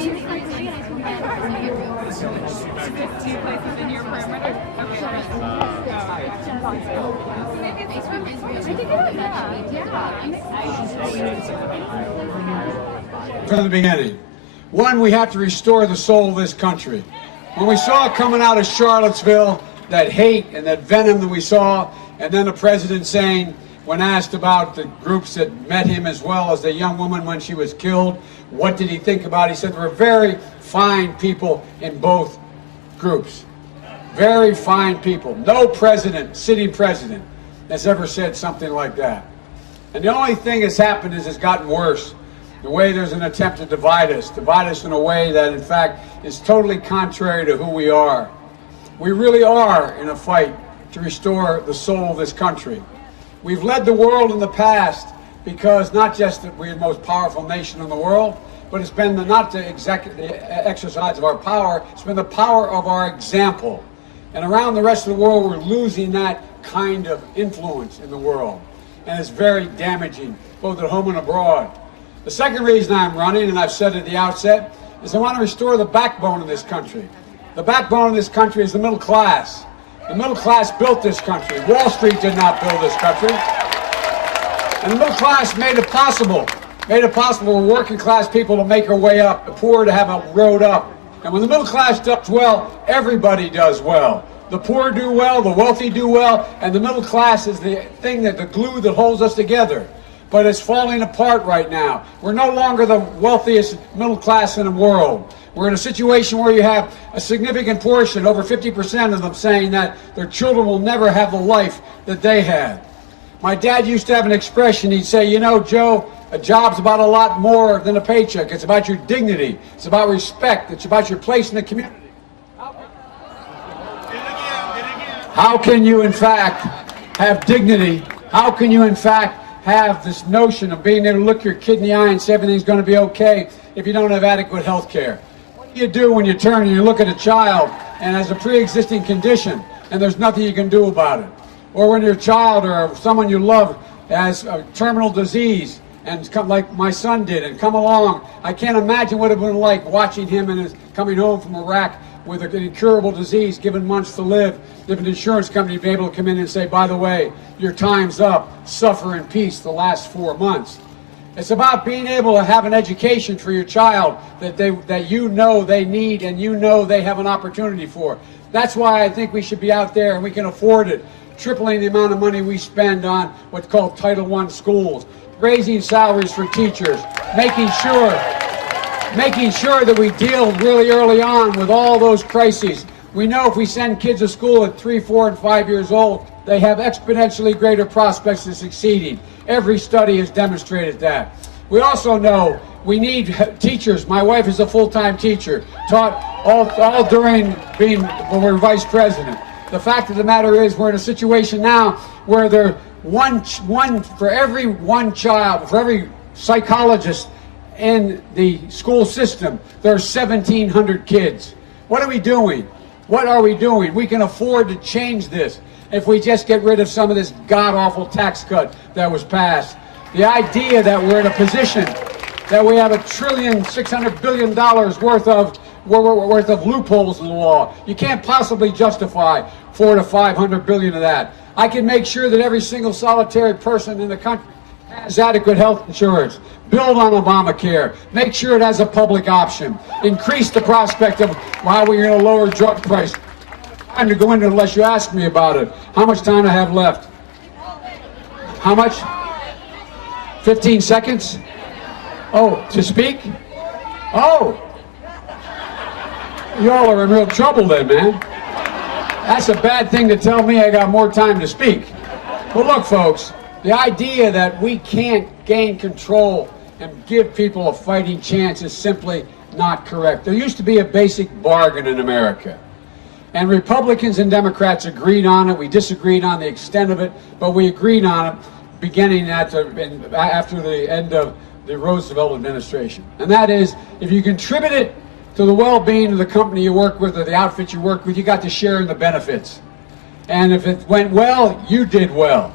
Do you place them in your perimeter? From the beginning. One, we have to restore the soul of this country. When we saw coming out of Charlottesville that hate and that venom that we saw, and then the president saying, when asked about the groups that met him as well as the young woman when she was killed, what did he think about it? He said there were very fine people in both groups. Very fine people. No president, sitting president, has ever said something like that. And the only thing that's happened is it's gotten worse. The way there's an attempt to divide us in a way that, in fact, is totally contrary to who we are. We really are in a fight to restore the soul of this country. We've led the world in the past because not just that we're the most powerful nation in the world, but it's been not the exercise of our power, it's been the power of our example. And around the rest of the world, we're losing that kind of influence in the world. And it's very damaging, both at home and abroad. The second reason I'm running, and I've said at the outset, is I want to restore the backbone of this country. The backbone of this country is the middle class. The middle class built this country. Wall Street did not build this country. And the middle class made it possible for working class people to make their way up, the poor to have a road up. And when the middle class does well, everybody does well. The poor do well, the wealthy do well, and the middle class is the thing the glue that holds us together. But it's falling apart right now. We're no longer the wealthiest middle class in the world. We're in a situation where you have a significant portion, over 50% of them, saying that their children will never have the life that they had. My dad used to have an expression. He'd say, you know, Joe, a job's about a lot more than a paycheck. It's about your dignity. It's about respect. It's about your place in the community. How can you, in fact, have dignity? How can you, in fact, have this notion of being able to look your kid in the eye and say everything's going to be okay if you don't have adequate health care? What do you do when you turn and you look at a child and has a pre-existing condition and there's nothing you can do about it? Or when your child or someone you love has a terminal disease and come like my son did and come along. I can't imagine what it would have been like watching him and his coming home from Iraq with an incurable disease, given months to live, if an insurance company be able to come in and say, by the way, your time's up, suffer in peace the last 4 months. It's about being able to have an education for your child that you know they need and you know they have an opportunity for. That's why I think we should be out there and we can afford it, tripling the amount of money we spend on what's called Title I schools, raising salaries for teachers, making sure that we deal really early on with all those crises. We know if we send kids to school at 3, 4, and 5 years old, they have exponentially greater prospects of succeeding. Every study has demonstrated that. We also know we need teachers. My wife is a full-time teacher, taught all during being when we were vice president. The fact of the matter is we're in a situation now where there for every one child, for every psychologist in the school system, there are 1,700 kids. What are we doing? What are we doing? We can afford to change this if we just get rid of some of this god-awful tax cut that was passed. The idea that we're in a position that we have $1.6 trillion worth of loopholes in the law. You can't possibly justify $400 to $500 billion of that. I can make sure that every single solitary person in the country has adequate health insurance. Build on Obamacare. Make sure it has a public option. Increase the prospect of how we're going to lower drug prices. I'm to go into it unless you ask me about it. How much time I have left? How much? 15 seconds? Oh, to speak? Oh. Y'all are in real trouble then, man. That's a bad thing to tell me I got more time to speak. But look, folks, the idea that we can't gain control and give people a fighting chance is simply not correct. There used to be a basic bargain in America. And Republicans and Democrats agreed on it. We disagreed on the extent of it, but we agreed on it beginning after the end of the Roosevelt administration. And that is, if you contribute it to the well-being of the company you work with or the outfit you work with, you got to share in the benefits. And if it went well, you did well.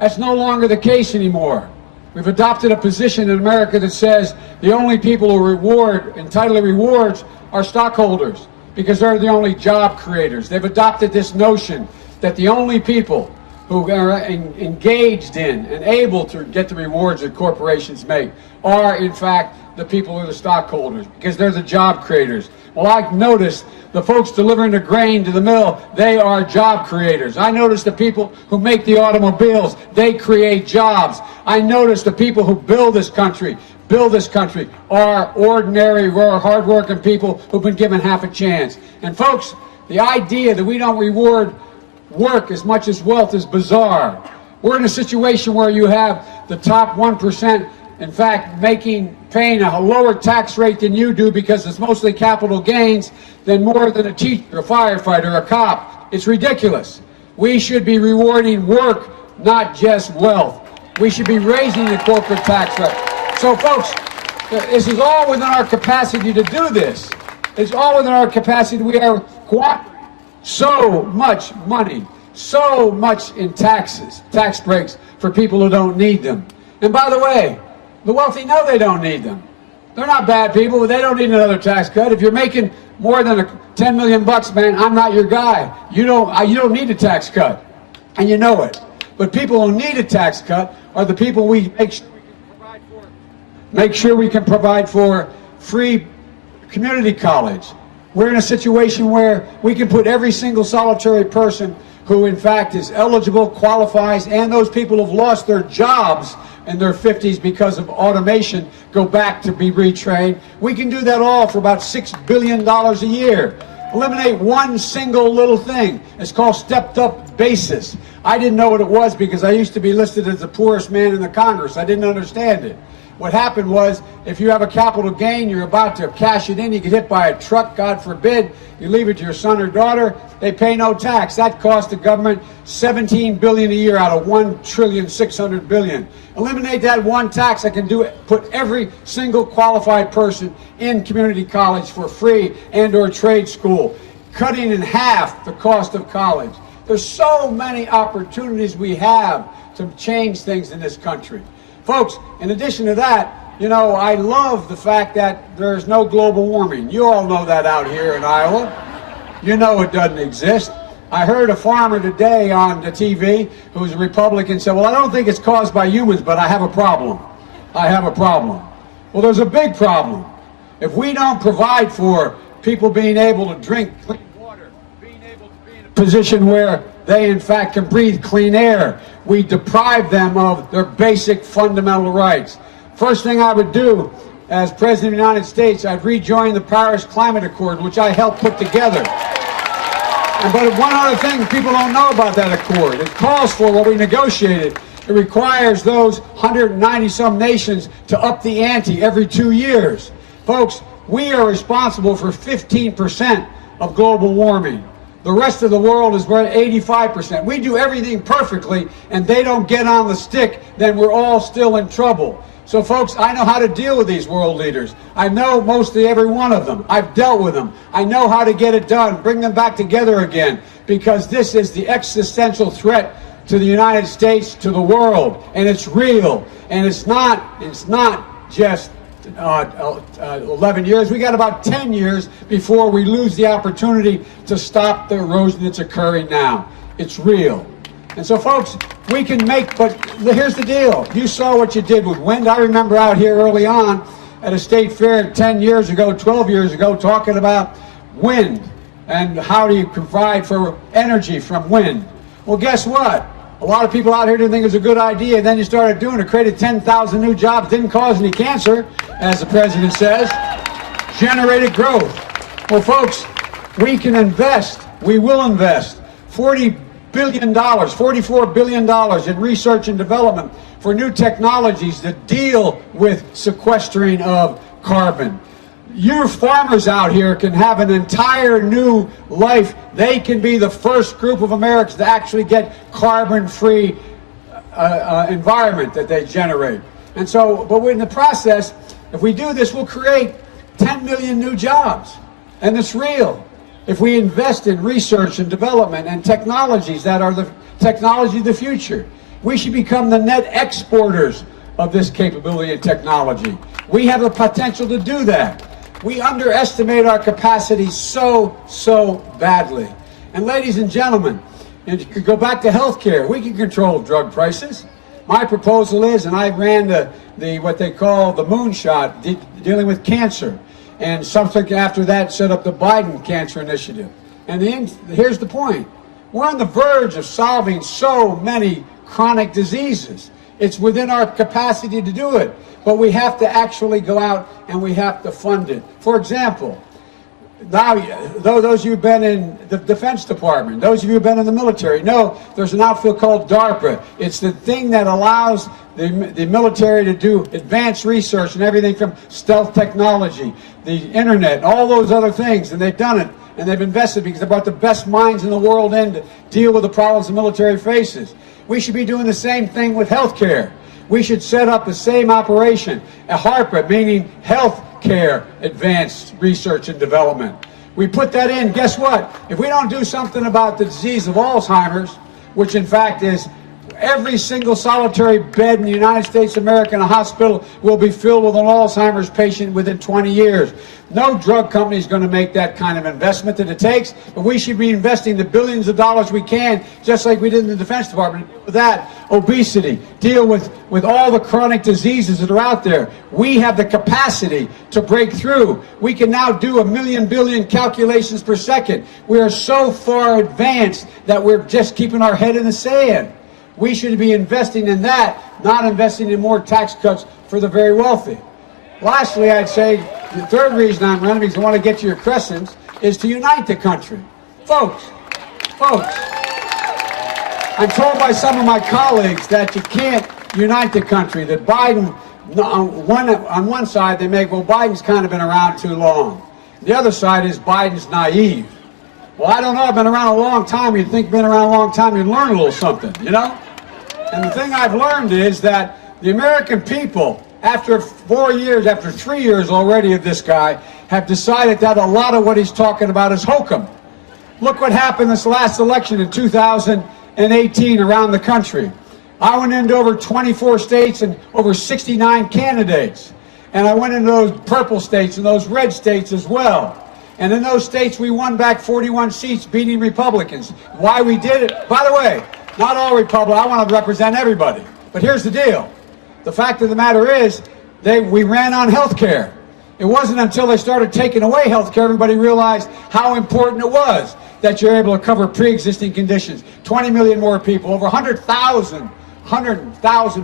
That's no longer the case anymore. We've adopted a position in America that says the only people who entitled to rewards are stockholders, because they're the only job creators. They've adopted this notion that the only people who are engaged in and able to get the rewards that corporations make are, in fact, the people who are the stockholders, because they're the job creators. Well, I've noticed the folks delivering the grain to the mill, they are job creators. I noticed the people who make the automobiles, they create jobs. I noticed the people who build this country are ordinary, hard-working people who've been given half a chance. And folks, the idea that we don't reward work as much as wealth is bizarre. We're in a situation where you have the top 1%, in fact, paying a lower tax rate than you do because it's mostly capital gains than more than a teacher, a firefighter, a cop. It's ridiculous. We should be rewarding work, not just wealth. We should be raising the corporate tax rate. So, folks, this is all within our capacity to do this. It's all within our capacity. We are cooperating. So much money, so much in taxes, tax breaks for people who don't need them. And by the way, the wealthy know they don't need them. They're not bad people, but they don't need another tax cut. If you're making more than 10 million bucks, man, I'm not your guy. You don't need a tax cut, and you know it. But people who need a tax cut are the people we make sure we can provide for free community college. We're in a situation where we can put every single solitary person who in fact is eligible, qualifies, and those people who've lost their jobs in their 50s because of automation go back to be retrained. We can do that all for about $6 billion a year. Eliminate one single little thing. It's called stepped up basis. I didn't know what it was because I used to be listed as the poorest man in the Congress. I didn't understand it. What happened was, if you have a capital gain, you're about to cash it in, you get hit by a truck, God forbid, you leave it to your son or daughter, they pay no tax. That costs the government $17 billion a year out of $1.6 trillion. Eliminate that one tax. I can put every single qualified person in community college for free and/or trade school, cutting in half the cost of college. There's so many opportunities we have to change things in this country. Folks, in addition to that, you know, I love the fact that there's no global warming. You all know that out here in Iowa. You know it doesn't exist. I heard a farmer today on the TV who's a Republican said, well, I don't think it's caused by humans, but I have a problem. I have a problem. Well, there's a big problem. If we don't provide for people being able to drink clean water, being able to be in a position where they, in fact, can breathe clean air, we deprive them of their basic fundamental rights. First thing I would do as President of the United States, I'd rejoin the Paris Climate Accord, which I helped put together. But one other thing people don't know about that accord, it calls for what we negotiated. It requires those 190-some nations to up the ante every 2 years. Folks, we are responsible for 15% of global warming. The rest of the world is at 85%. We do everything perfectly, and they don't get on the stick, then we're all still in trouble. So, folks, I know how to deal with these world leaders. I know mostly every one of them. I've dealt with them. I know how to get it done, bring them back together again, because this is the existential threat to the United States, to the world, and it's real. And it's not just 11 years. We got about 10 years before we lose the opportunity to stop the erosion that's occurring now. It's real. And so, folks, we can make, but here's the deal. You saw what you did with wind. I remember out here early on at a state fair 10 years ago, 12 years ago, talking about wind and how do you provide for energy from wind. Well, guess what? A lot of people out here didn't think it was a good idea, and then you started doing it, created 10,000 new jobs, didn't cause any cancer, as the president says, generated growth. Well, folks, we can invest, we will invest $40 billion, $44 billion in research and development for new technologies that deal with sequestering of carbon. Your farmers out here can have an entire new life. They can be the first group of Americans to actually get carbon-free environment that they generate. And so, but in the process, if we do this, we'll create 10 million new jobs. And it's real. If we invest in research and development and technologies that are the technology of the future, we should become the net exporters of this capability and technology. We have the potential to do that. We underestimate our capacity so badly. And ladies and gentlemen, and you could go back to healthcare. We can control drug prices. My proposal is, and I ran the what they call the moonshot, dealing with cancer, and something after that set up the Biden Cancer Initiative. And here's the point. We're on the verge of solving so many chronic diseases. It's within our capacity to do it, but we have to actually go out and we have to fund it. For example, now, those of you who've been in the Defense Department, those of you who've been in the military, know there's an outfit called DARPA. It's the thing that allows the military to do advanced research and everything from stealth technology, the internet, all those other things, and they've done it. And they've invested because they brought the best minds in the world in to deal with the problems the military faces. We should be doing the same thing with healthcare. We should set up the same operation, a HARPA, meaning Health Care Advanced Research and Development. We put that in, guess what? If we don't do something about the disease of Alzheimer's, which in fact is every single solitary bed in the United States of America in a hospital will be filled with an Alzheimer's patient within 20 years. No drug company is going to make that kind of investment that it takes, but we should be investing the billions of dollars we can, just like we did in the Defense Department. With that, obesity, deal with all the chronic diseases that are out there. We have the capacity to break through. We can now do 1 billion calculations per second. We are so far advanced that we're just keeping our head in the sand. We should be investing in that, not investing in more tax cuts for the very wealthy. Lastly, I'd say the third reason I'm running, because I want to get to your questions, is to unite the country. Folks, I'm told by some of my colleagues that you can't unite the country, that Biden, on one side they make, well, Biden's kind of been around too long. The other side is Biden's naive. Well, I don't know, I've been around a long time. You'd think being around a long time, you'd learn a little something, you know? And the thing I've learned is that the American people, after 4 years, after 3 years already of this guy, have decided that a lot of what he's talking about is hokum. Look what happened this last election in 2018 around the country. I went into over 24 states and over 69 candidates. And I went into those purple states and those red states as well. And in those states, we won back 41 seats, beating Republicans. Why we did it? By the way, not all Republicans. I want to represent everybody. But here's the deal. The fact of the matter is, we ran on health care. It wasn't until they started taking away health care, everybody realized how important it was that you're able to cover pre-existing conditions. 20 million more people, over 100,000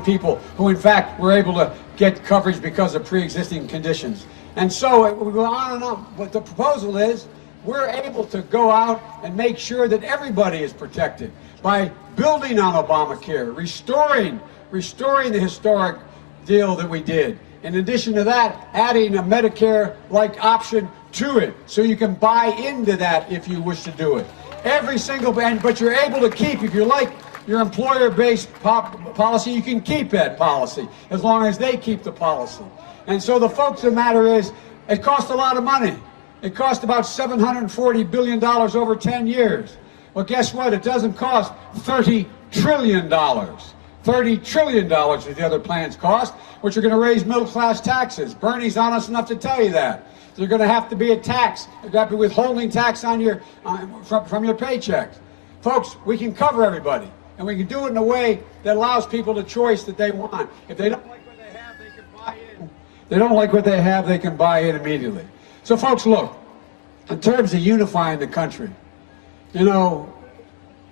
people who, in fact, were able to get coverage because of pre-existing conditions. And so we go on and on. What the proposal is, we're able to go out and make sure that everybody is protected by building on Obamacare, restoring the historic deal that we did. In addition to that, adding a Medicare-like option to it, so you can buy into that if you wish to do it. Every single, but you're able to keep, if you like your employer-based policy, you can keep that policy as long as they keep the policy. And so the folks of the matter is, it costs a lot of money. It cost about $740 billion over 10 years. Well, guess what? It doesn't cost $30 trillion. $30 trillion that the other plans cost, which are going to raise middle-class taxes. Bernie's honest enough to tell you that. There's going to have to be a tax. There's going to be withholding tax on your from your paychecks. Folks, we can cover everybody, and we can do it in a way that allows people the choice that they want. If they don't like what they have, they can buy in. They don't like what they have, they can buy in immediately. So, folks, look, in terms of unifying the country, you know,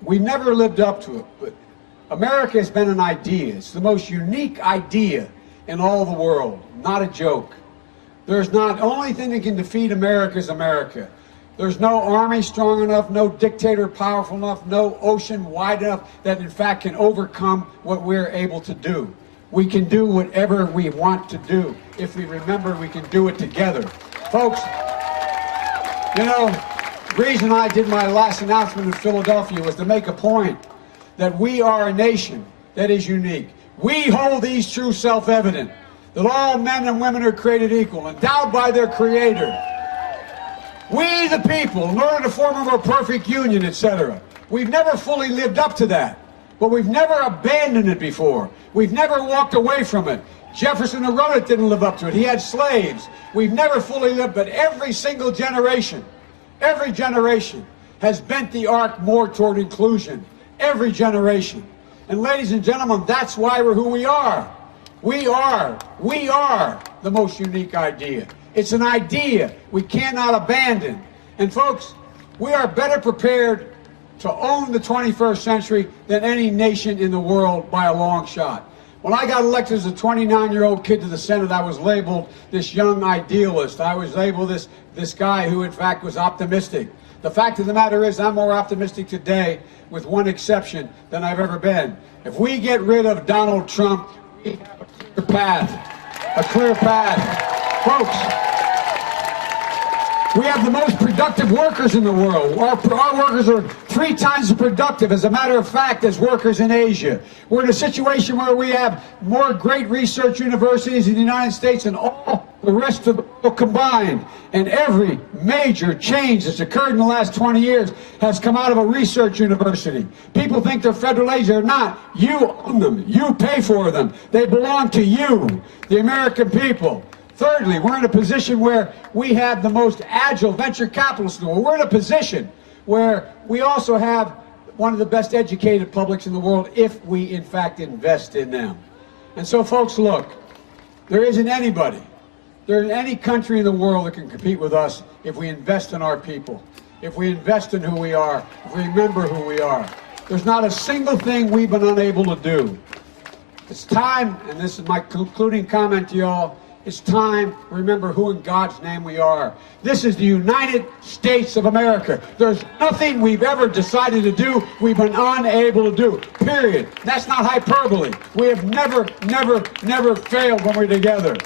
we never lived up to it, but America has been an idea. It's the most unique idea in all the world, not a joke. There's not, only thing that can defeat America is America. There's no army strong enough, no dictator powerful enough, no ocean wide enough that in fact can overcome what we're able to do. We can do whatever we want to do. If we remember, we can do it together. Folks, you know, the reason I did my last announcement in Philadelphia was to make a point that we are a nation that is unique. We hold these truths self-evident, that all men and women are created equal, endowed by their Creator. We, the people, in order to form a more perfect union, etc. We've never fully lived up to that. but we've never abandoned it before. We've never walked away from it. Jefferson who wrote it didn't live up to it. He had slaves. We've never fully lived, but every single generation, every generation has bent the arc more toward inclusion. Every generation. And ladies and gentlemen, that's why we're who we are. We are the most unique idea. It's an idea we cannot abandon. And folks, we are better prepared to own the 21st century than any nation in the world by a long shot. When I got elected as a 29-year-old kid to the Senate, I was labeled this young idealist. I was labeled this guy who, in fact, was optimistic. The fact of the matter is, I'm more optimistic today, with one exception, than I've ever been. If we get rid of Donald Trump, we have a clear path. Folks, we have the most productive workers in the world. Our workers are 3 times as productive, as a matter of fact, as workers in Asia. We're in a situation where we have more great research universities in the United States than all the rest of the world combined. And every major change that's occurred in the last 20 years has come out of a research university. People think they're federal agents. They're not. You own them. You pay for them. They belong to you, the American people. Thirdly, we're in a position where we have the most agile venture capitalists in the world. We're in a position where we also have one of the best educated publics in the world if we, in fact, invest in them. And so, folks, look, there isn't anybody, there isn't any country in the world that can compete with us if we invest in our people, if we invest in who we are, if we remember who we are. There's not a single thing we've been unable to do. It's time, and this is my concluding comment to y'all, it's time to remember who in God's name we are. This is the United States of America. There's nothing we've ever decided to do we've been unable to do, period. That's not hyperbole. We have never failed when we're together.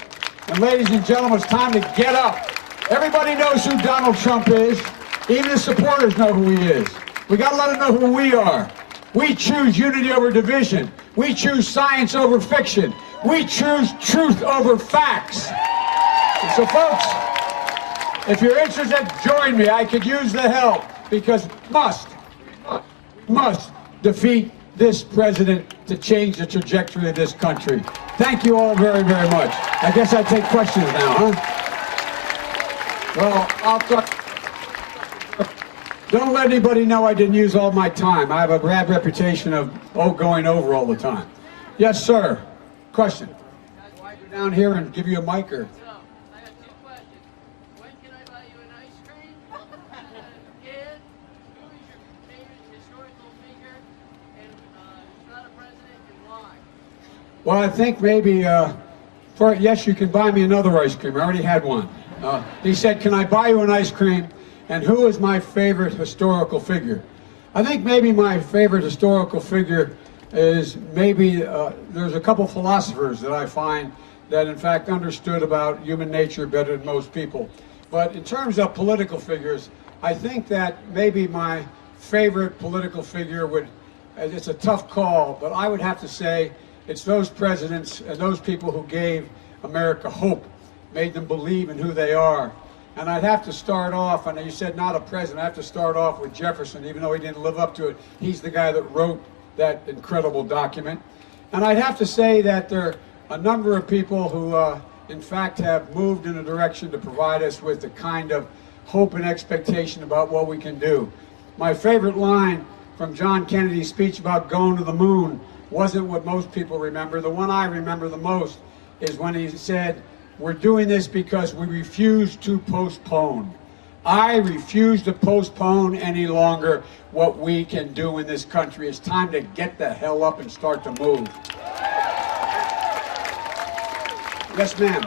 And ladies and gentlemen, it's time to get up. Everybody knows who Donald Trump is. Even his supporters know who he is. We got to let them know who we are. We choose unity over division. We choose science over fiction. We choose truth over facts. And so, folks, if you're interested, join me. I could use the help because must defeat this president to change the trajectory of this country. Thank you all very, very much. I guess I take questions now, huh? Well, I'll talk. Don't let anybody know I didn't use all my time. I have a bad reputation of going over all the time. Yes, sir. Question. Do I go down here and give you a mic or? So, I have 2 questions. When can I buy you an ice cream? And who is your favorite historical figure? And who's not a president and why? Well, I think maybe, yes, you can buy me another ice cream. I already had one. He said, can I buy you an ice cream? And who is my favorite historical figure? I think maybe my favorite historical figure is maybe, there's a couple philosophers that I find that in fact understood about human nature better than most people. But in terms of political figures, I think that maybe my favorite political figure would, it's a tough call, but I would have to say it's those presidents and those people who gave America hope, made them believe in who they are. And I'd have to start off, and you said not a president, I have to start off with Jefferson, even though he didn't live up to it. He's the guy that wrote that incredible document. And I'd have to say that there are a number of people who, in fact, have moved in a direction to provide us with the kind of hope and expectation about what we can do. My favorite line from John Kennedy's speech about going to the moon wasn't what most people remember. The one I remember the most is when he said, we're doing this because we refuse to postpone. I refuse to postpone any longer what we can do in this country. It's time to get the hell up and start to move. Yes, ma'am.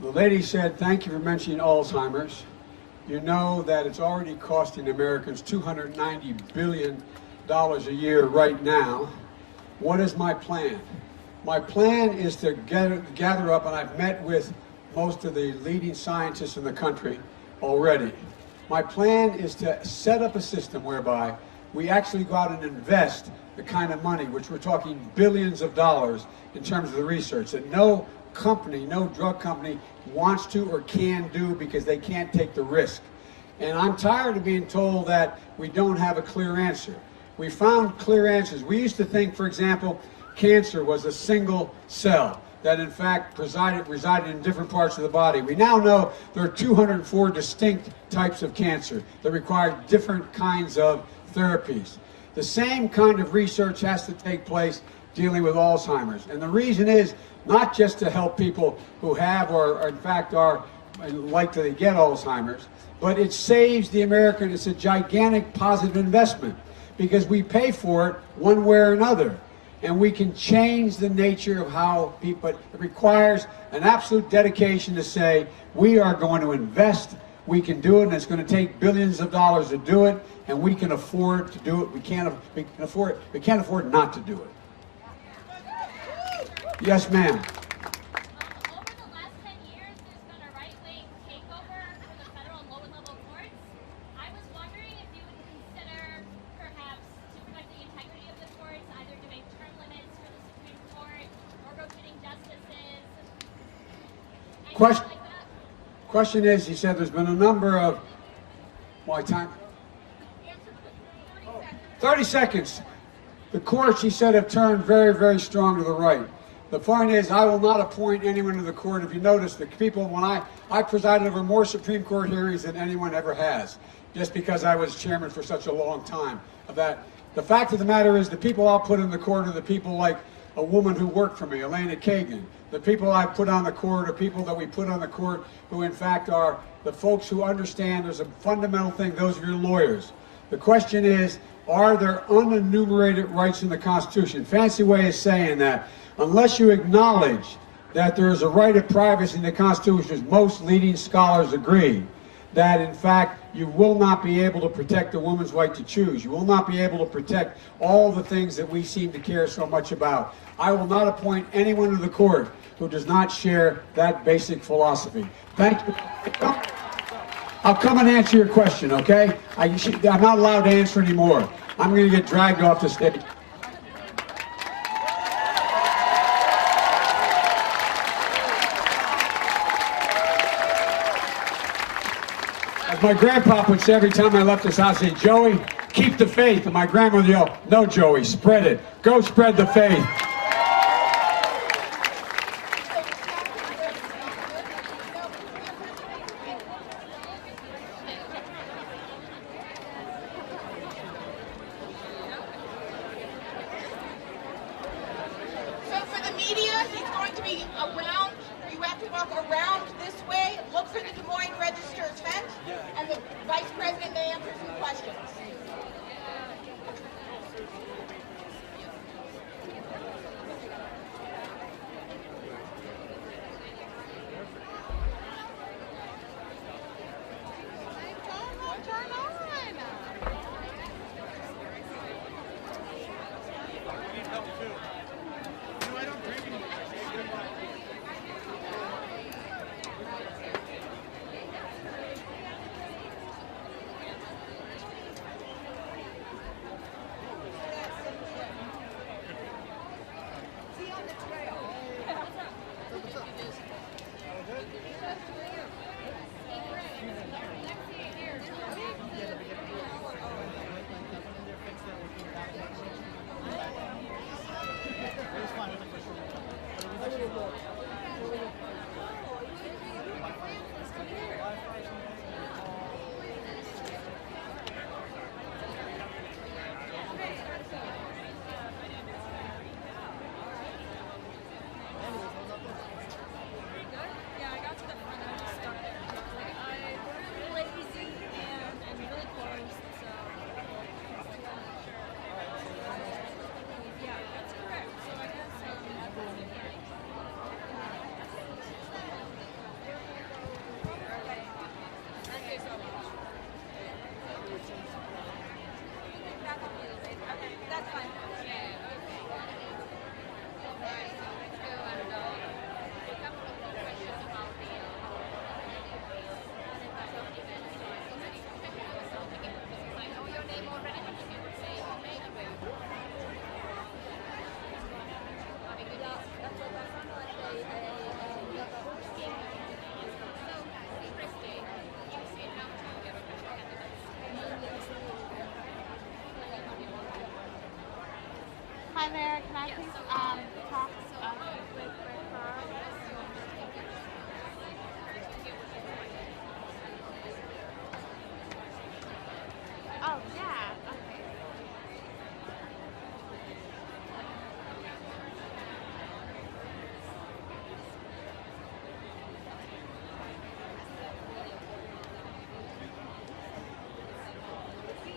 The lady said, thank you for mentioning Alzheimer's. You know that it's already costing Americans $290 billion a year right now. What is my plan? My plan is to gather up, and I've met with most of the leading scientists in the country already. My plan is to set up a system whereby we actually go out and invest the kind of money, which we're talking billions of dollars in terms of the research, that no company, no drug company wants to or can do because they can't take the risk. And I'm tired of being told that we don't have a clear answer. We found clear answers. We used to think, for example, cancer was a single cell that in fact resided in different parts of the body. We now know there are 204 distinct types of cancer that require different kinds of therapies. The same kind of research has to take place dealing with Alzheimer's. And the reason is not just to help people who have or in fact are likely to get Alzheimer's, but it saves the American. It's a gigantic positive investment because we pay for it one way or another. And we can change the nature of how people, it requires an absolute dedication to say, we are going to invest, we can do it, and it's going to take billions of dollars to do it, and we can afford to do it. We can't afford not to do it. Yes, ma'am. Over the last 10 years, there's been a right-wing takeover for the federal and lower-level courts. I was wondering if you would consider, perhaps, to protect the integrity of the courts, either doing term limits for the Supreme Court or rotating justices. Question. Like that. Question is, he said there's been a number of, my time? 30 seconds. The courts, he said, have turned very, very strong to the right. The point is, I will not appoint anyone to the court. If you notice, the people, when I presided over more Supreme Court hearings than anyone ever has, just because I was chairman for such a long time. The fact of the matter is, the people I'll put in the court are the people like a woman who worked for me, Elena Kagan. The people I put on the court are people that we put on the court who, in fact, are the folks who understand there's a fundamental thing. Those are your lawyers. The question is, are there unenumerated rights in the Constitution? Fancy way of saying that, unless you acknowledge that there is a right of privacy in the Constitution, as most leading scholars agree, that in fact you will not be able to protect a woman's right to choose. You will not be able to protect all the things that we seem to care so much about. I will not appoint anyone to the court who does not share that basic philosophy. Thank you. I'll come and answer your question, okay? I'm not allowed to answer anymore. I'm going to get dragged off the stage. As my grandpa would say every time I left his house, he'd say, Joey, keep the faith. And my grandmother would yell, no, Joey, spread it. Go spread the faith. So for the media, he's going to be around, you have to walk around this way, look for the Des Moines Register tent, and the vice president may answer some questions. Oh, yeah, okay.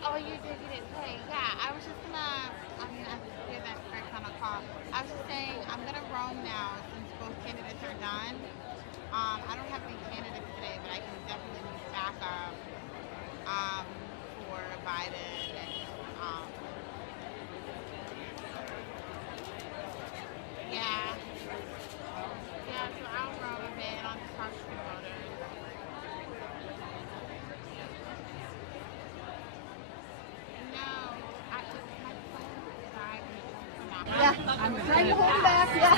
Oh, you didn't pay. Yeah, I was just gonna, I mean, I hear that correct on a call. I was just saying, I'm gonna roam now since both candidates are done. I don't have any candidates today, but I can definitely move back up for Biden and, yeah. Yeah, so I'll roam a bit on the talk to voters. No, my phone died when it came off. Yeah, I'm trying to hold it back. Yeah,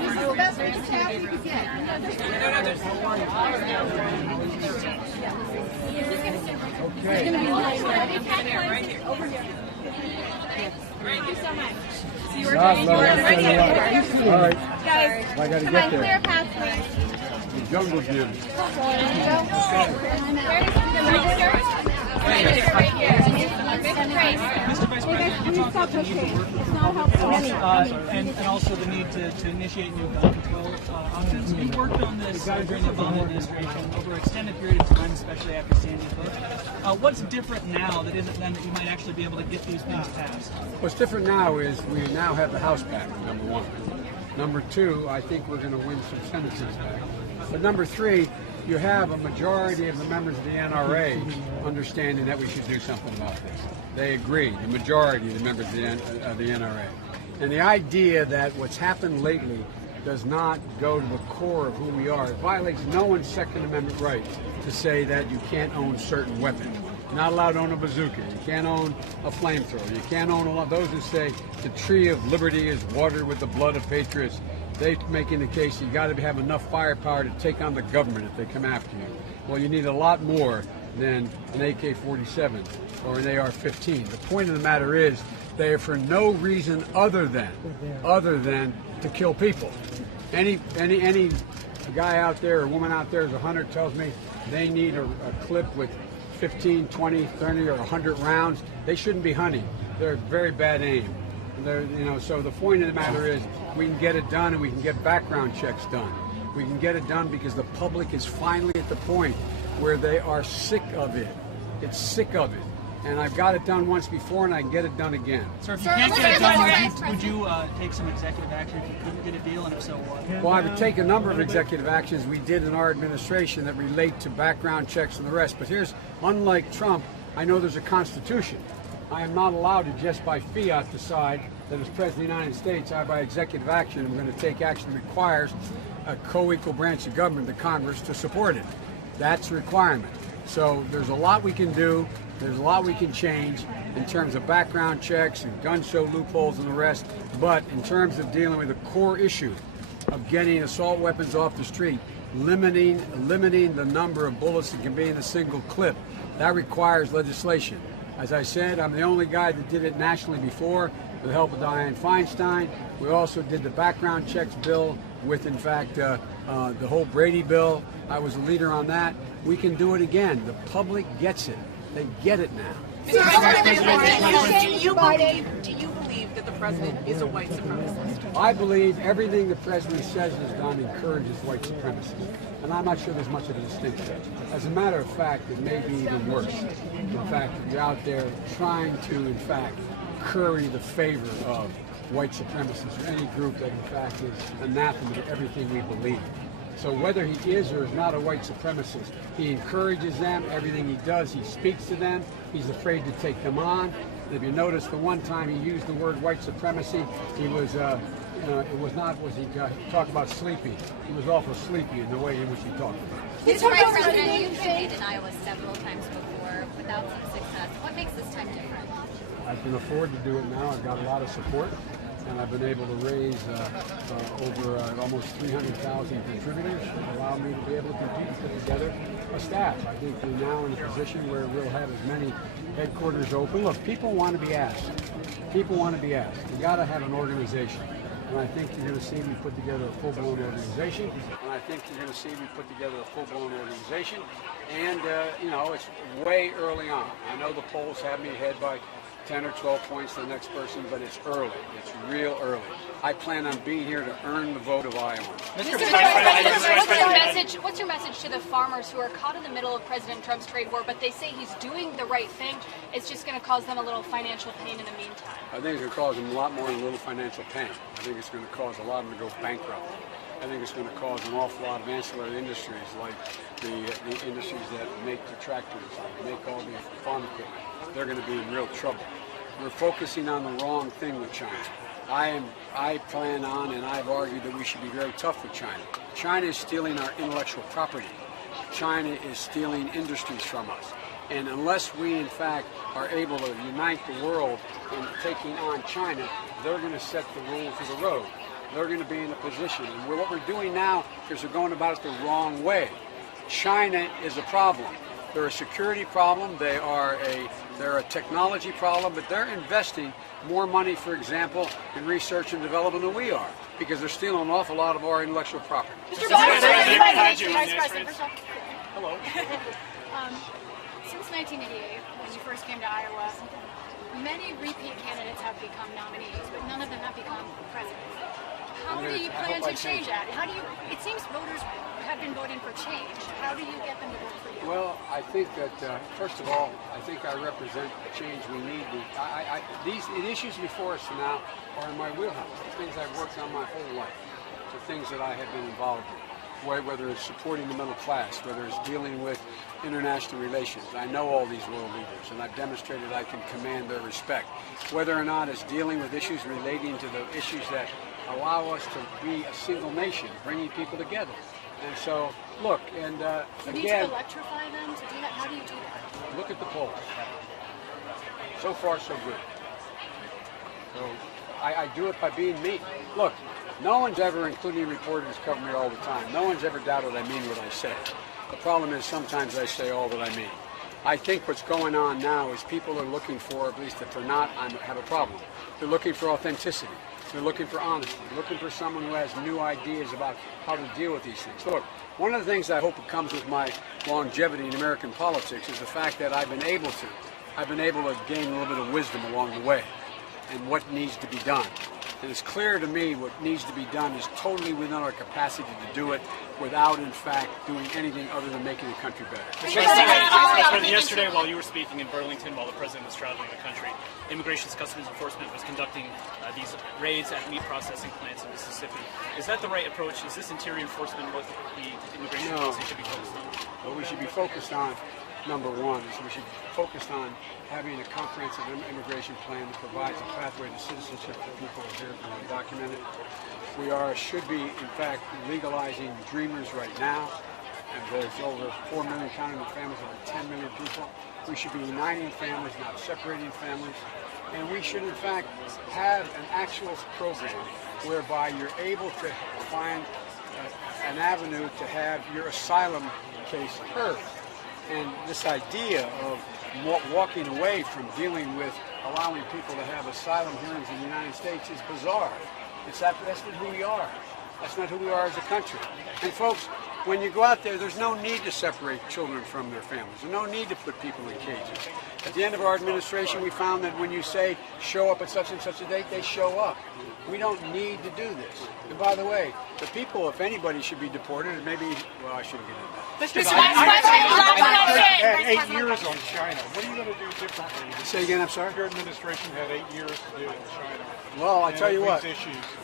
this is the best way to tap you can get. Okay. Thank you so much. See you All right. guys. I gotta Come get on, there. clear path, please. The jungle gym. Right here. Mr. Vice President, you talked about the need to work with Republicans and also the need to initiate new gun control options. You worked on this during the Obama administration over an extended period of time, especially after Sandy Hook. What's different now that isn't then that you might actually be able to get these things passed? What's different now is we now have the House back, number one. Number two, I think we're going to win some Senate seats back. But number three, you have a majority of the members of the NRA understanding that we should do something about this. They agree, the majority of the members of the NRA. And the idea that what's happened lately does not go to the core of who we are. It violates no one's Second Amendment right to say that you can't own certain weapons. You're not allowed to own a bazooka. You can't own a flamethrower. You can't own a lot. Those who say the tree of liberty is watered with the blood of patriots, they're making the case you got to have enough firepower to take on the government if they come after you. Well, you need a lot more than an AK-47 or an AR-15. The point of the matter is they are for no reason other than to kill people. Any guy out there or woman out there who's a hunter tells me they need a clip with 15, 20, 30, or 100 rounds. They shouldn't be hunting. They're very bad aim. So the point of the matter is we can get it done and we can get background checks done. We can get it done because the public is finally at the point where they are sick of it. It's sick of it. And I've got it done once before and I can get it done again. Sir, if you can't get it done, would you take some executive action if you couldn't get a deal, and if so, what? Well, I would take a number of executive actions we did in our administration that relate to background checks and the rest. But here's, unlike Trump, I know there's a Constitution. I am not allowed to just by fiat decide that as President of the United States, I by executive action am going to take action that requires a co-equal branch of government, the Congress, to support it. That's a requirement. So there's a lot we can do. There's a lot we can change in terms of background checks and gun show loopholes and the rest. But in terms of dealing with the core issue of getting assault weapons off the street, limiting the number of bullets that can be in a single clip, that requires legislation. As I said, I'm the only guy that did it nationally before with the help of Dianne Feinstein. We also did the background checks bill with, in fact, the whole Brady bill. I was a leader on that. We can do it again. The public gets it. They get it now. Do you believe that the president is a white supremacist? I believe everything the president says is done encourages white supremacy. And I'm not sure there's much of a distinction. As a matter of fact, it may be even worse. In fact, you're out there trying to, in fact, curry the favor of white supremacists or any group that, in fact, is anathema to everything we believe. So whether he is or is not a white supremacist, he encourages them. Everything he does, he speaks to them. He's afraid to take them on. And if you notice, the one time he used the word white supremacy, he was, he talked about sleepy. He was awful sleepy in the way in which he talked about it. Mr. Vice President, you've campaigned in Iowa several times before without some success. What makes this time different? I can afford to do it now. I've got a lot of support. And I've been able to raise over almost 300,000 contributors that allow me to be able to compete and put together a staff. I think we're now in a position where we'll have as many headquarters open. Look, people want to be asked. People want to be asked. You got to have an organization. And I think you're going to see me put together a full-blown organization. And, you know, it's way early on. I know the polls have me ahead by 10 or 12 points to the next person, but it's early. It's real early. I plan on being here to earn the vote of Iowans. Mr. President, what's your message to the farmers who are caught in the middle of President Trump's trade war, but they say he's doing the right thing? It's just going to cause them a little financial pain in the meantime. I think it's going to cause them a lot more than a little financial pain. I think it's going to cause a lot of them to go bankrupt. I think it's going to cause an awful lot of ancillary industries, like the industries that make the tractors, make all the farm equipment. They're going to be in real trouble. We're focusing on the wrong thing with China. I plan on, and I've argued that we should be very tough with China. China is stealing our intellectual property. China is stealing industries from us. And unless we, in fact, are able to unite the world in taking on China, they're going to set the rules of the road. They're going to be in a position. And what we're doing now is we're going about it the wrong way. China is a problem. They're a security problem. They're a technology problem, but they're investing more money, for example, in research and development than we are, because they're stealing an awful lot of our intellectual property. Mr. Vice President, Hello. Since 1988, when you first came to Iowa, many repeat candidates have become nominees, but none of them have become president. How do you plan to change that? It seems voters have been voting for change. How do you get them to vote for you? Well, I think that, first of all, I think I represent the change we need. These issues before us now are in my wheelhouse. The things I've worked on my whole life. The things that I have been involved in. Whether it's supporting the middle class, whether it's dealing with international relations. I know all these world leaders, and I've demonstrated I can command their respect. Whether or not it's dealing with issues relating to the issues that allow us to be a single nation, bringing people together. And so, look, and you need to electrify them to do that. How do you do that? Look at the polls. So far, so good. So I do it by being me. Look, no one's ever, including reporters cover me all the time, no one's ever doubted I mean what I say. The problem is sometimes I say all that I mean. I think what's going on now is people are looking for, at least if they're not, I have a problem. They're looking for authenticity. They're looking for honesty. They're looking for someone who has new ideas about how to deal with these things. Look, one of the things I hope comes with my longevity in American politics is the fact that I've been able to gain a little bit of wisdom along the way and what needs to be done. And it's clear to me what needs to be done is totally within our capacity to do it without, in fact, doing anything other than making the country better. Yesterday, while you were speaking in Burlington, while the president was traveling the country, Immigration's Customs Enforcement was conducting these raids at meat processing plants in Mississippi. Is that the right approach? Is this interior enforcement what the immigration policy should be focused on? What we should be focused on, number one, is we should be focused on having a comprehensive immigration plan that provides a pathway to citizenship for people who are here and undocumented. We should be, in fact, legalizing dreamers right now. And there's over 4 million counting the families, over 10 million people. We should be uniting families, not separating families. And we should, in fact, have an actual program whereby you're able to find an avenue to have your asylum case heard. And this idea of walking away from dealing with allowing people to have asylum hearings in the United States is bizarre. That's not who we are. That's not who we are as a country. And folks, when you go out there, there's no need to separate children from their families. There's no need to put people in cages. At the end of our administration, we found that when you say, show up at such and such a date, they show up. We don't need to do this. And by the way, the people, if anybody should be deported, and maybe, well, I shouldn't get into that. Had 8 years on China. What are you going to do differently? Say again, I'm sorry? Your administration had 8 years to do in China. Well, I tell you what,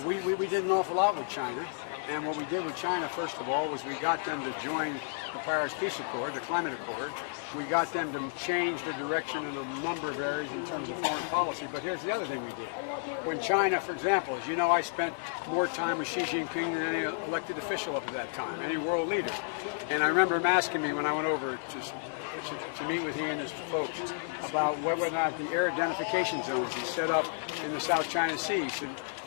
we did an awful lot with China. And what we did with China, first of all, was we got them to join the Paris Peace Accord, the Climate Accord. We got them to change the direction in a number of areas in terms of foreign policy. But here's the other thing we did. When China, for example, as you know, I spent more time with Xi Jinping than any elected official up to that time, any world leader. And I remember him asking me when I went over to meet with he and his folks about whether or not the air identification zones he set up in the South China Sea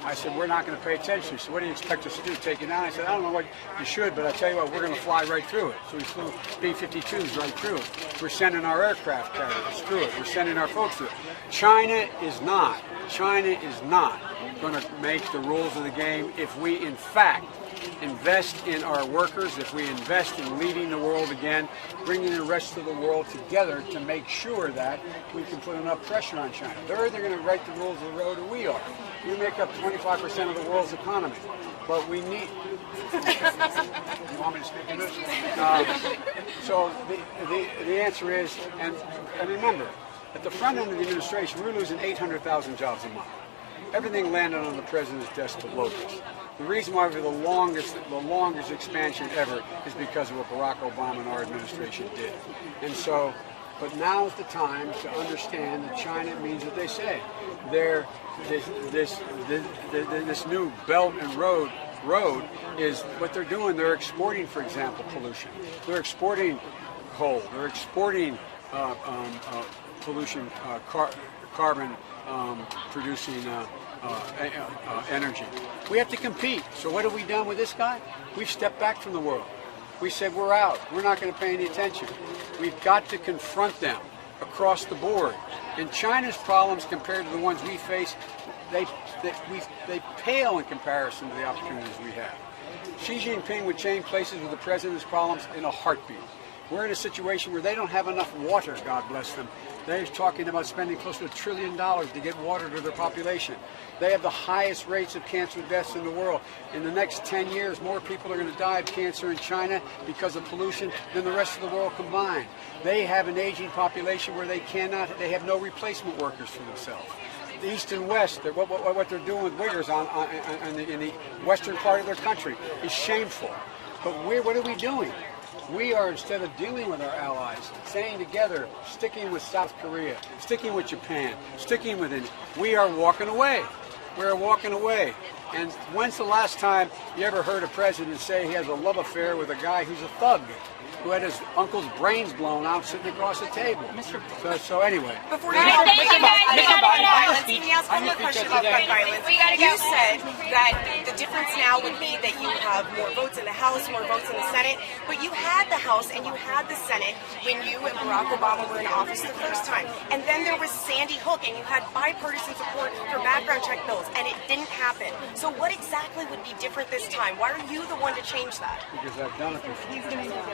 I said, we're not going to pay attention. He said, what do you expect us to do, take it down? I said, I don't know what you should, but I tell you what, we're going to fly right through it. So we flew B-52s right through it. We're sending our aircraft carriers through it. We're sending our folks through it. China is not going to make the rules of the game if we, in fact, invest in our workers, if we invest in leading the world again, bringing the rest of the world together to make sure that we can put enough pressure on China. They're either going to write the rules of the road or we are. We make up 25% of the world's economy, but we need... You want me to speak English? So the answer is, and remember, at the front end of the administration, we're losing 800,000 jobs a month. Everything landed on the president's desk to locals. The reason why we're the longest expansion ever is because of what Barack Obama and our administration did. And so, but now's the time to understand that China means what they say. This new Belt and Road is what they're doing. They're exporting, for example, pollution. They're exporting coal. They're exporting pollution, carbon producing energy. We have to compete. So what have we done with this guy? We've stepped back from the world. We said we're out. We're not going to pay any attention. We've got to confront them across the board. And China's problems compared to the ones we face, they pale in comparison to the opportunities we have. Xi Jinping would change places with the president's problems in a heartbeat. We're in a situation where they don't have enough water, God bless them. They're talking about spending close to $1 trillion to get water to their population. They have the highest rates of cancer deaths in the world. In the next 10 years, more people are going to die of cancer in China because of pollution than the rest of the world combined. They have an aging population where they have no replacement workers for themselves. The East and West, what they're doing with Uyghurs in the western part of their country is shameful. But what are we doing? We are, instead of dealing with our allies, staying together, sticking with South Korea, sticking with Japan, sticking with India, we are walking away. We are walking away. And when's the last time you ever heard a president say he has a love affair with a guy who's a thug, who had his uncle's brains blown out sitting across the table? So anyway. Before you ask about violence, let me ask one more question about gun violence. You said that the difference now would be that you have more votes in the House, more votes in the Senate, but you had the House and you had the Senate when you and Barack Obama were in office the first time. And then there was Sandy Hook, and you had bipartisan support for background check bills, and it didn't happen. So what exactly would be different this time? Why are you the one to change that? Because I've done it before.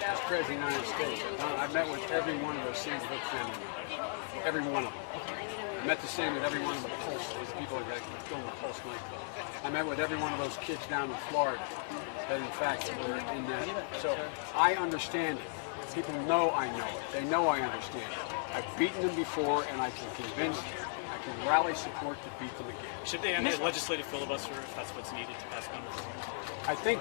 As President of the United States, I've met with every one of those Sandy Hook family members. Every one of them. I met the same with every one of the Pulse, those people that got killed in the Pulse nightclub. I met with every one of those kids down in Florida that in fact were in that. So I understand it. People know I know it. They know I understand it. I've beaten them before, and I can convince them. I can rally support to beat them again. Should they end the legislative filibuster if that's what's needed to pass gun reform? I think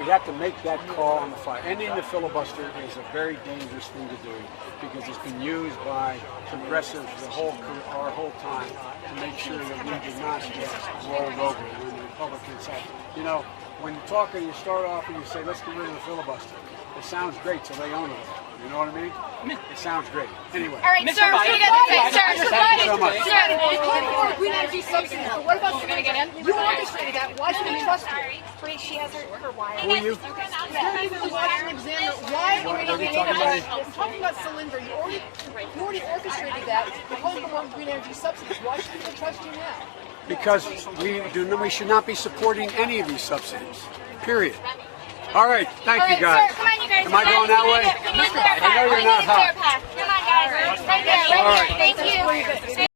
we have to make that call on the fly. Ending the filibuster is a very dangerous thing to do because it's been used by progressives our whole time to make sure that we do not get rolled over when the Republicans have. You know, when you're talking, you start off and you say, let's get rid of the filibuster. It sounds great till they own it. You know what I mean? It sounds great. Anyway. All right, sir, we got to say, sir, Thank you so much. Green energy subsidies. But what about you orchestrated that? Why should we trust you? She has her wire. Who are you? Why are we talking about cylinder? You already orchestrated that. The whole green energy subsidies. Why should people trust you now? Because we should not be supporting any of these subsidies. Period. All right, thank you guys. Sir, come on, you guys. Am I going that way? I know you're not hot.